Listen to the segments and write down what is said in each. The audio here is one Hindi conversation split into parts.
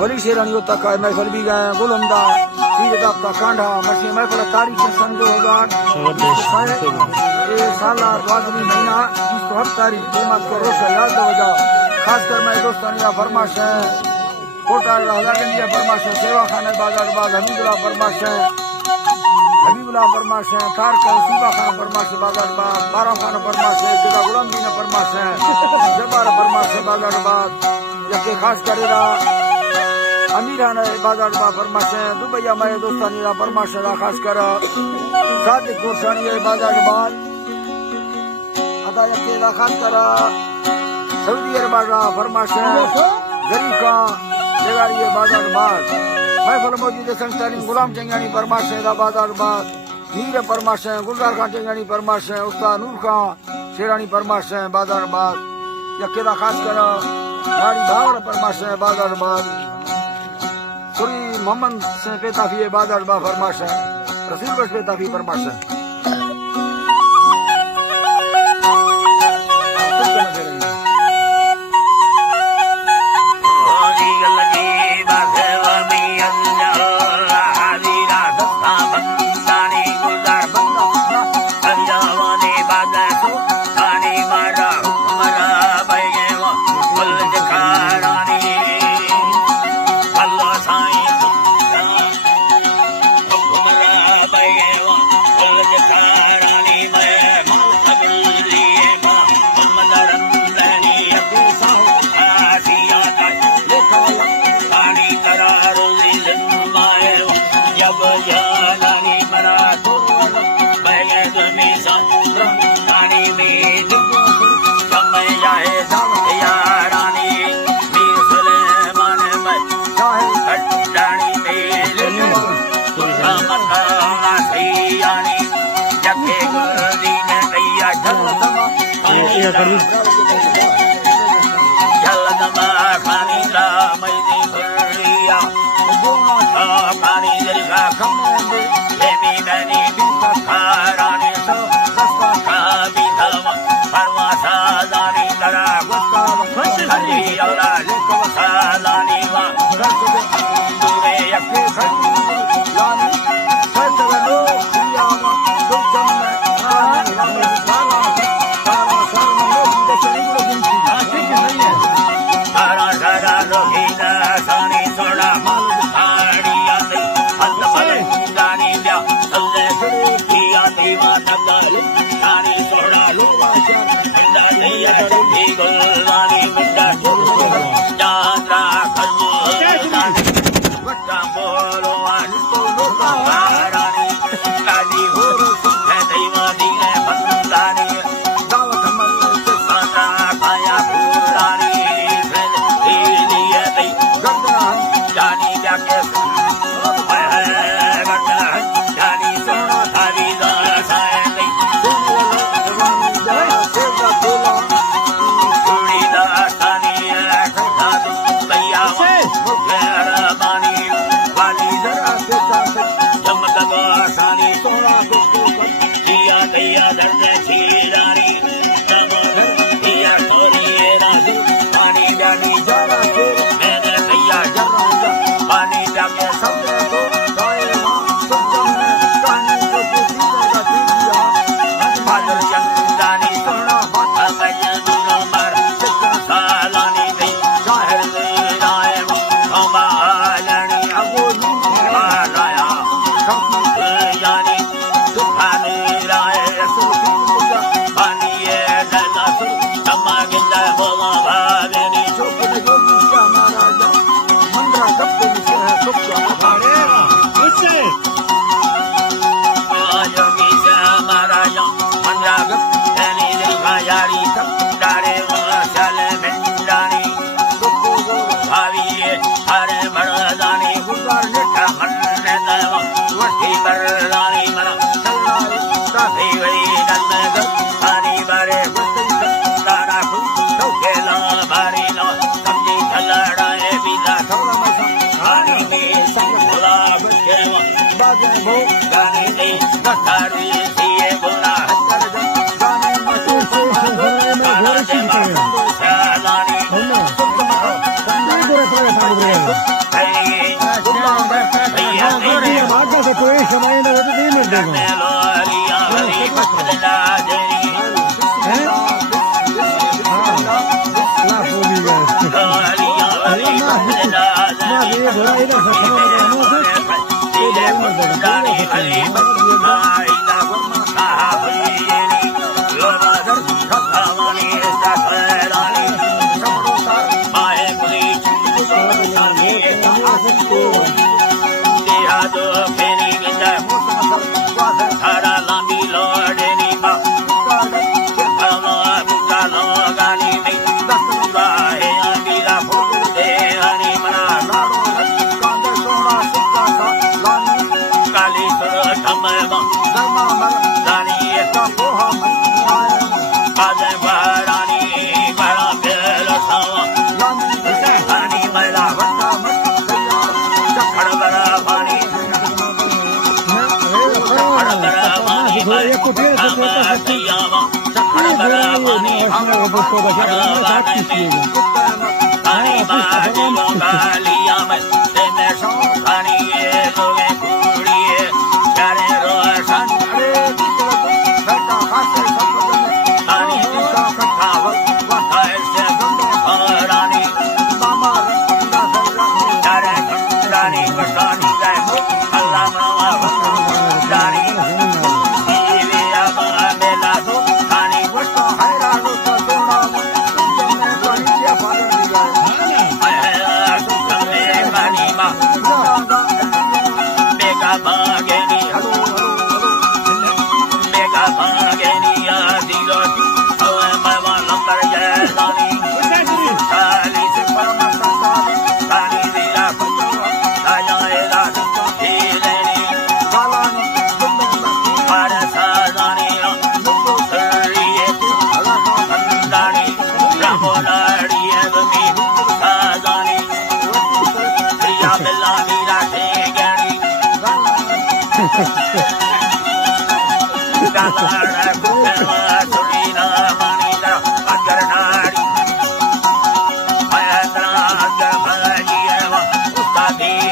वली शेरानी होता का मैं फल भी गए गुलम दा तीर दा का कांडा मशी मैं फल तारीख संजो होगा ये साला वाजनी महीना 27 तारीख कीमत को रोज याद हो जा खासकर मैं दोस्तानी का फरमाश है कोटा हजारगंज फरमाश है सेवा खाने बाजार बाग हबीबुल्लाह फरमाश है तार का सीबा खान फरमाश है बाजार बाग बारा खान फरमाश है जिला गुलाम दी ने फरमाश है जबार फरमाश है बाजार बाग यके खास करेगा अमीराना बाजार बाग फरमाश है दुबईया मैं दोस्तानी का फरमाश है खास कर सादिक कोरसानी बाजार बाग अदा यके खास कर सऊदी अरब का फरमाश है गरीब का जगारी बाजार बाग मैं फलमोजी संस्थानी गुलाम चंगानी फरमाश है बाजार बाग हीर फरमाश है गुलजार खान चंगानी फरमाश है उस्ताद नूर खान शेरानी फरमाश है बाजार बाग यकेदा खास कर गाड़ी भावड़ फरमाश है बाजार बाग पूरी मोहम्मद से पेताफी बाजार बाग फरमाश है रसूल बस पेताफी फरमाश है Gaani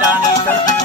Dani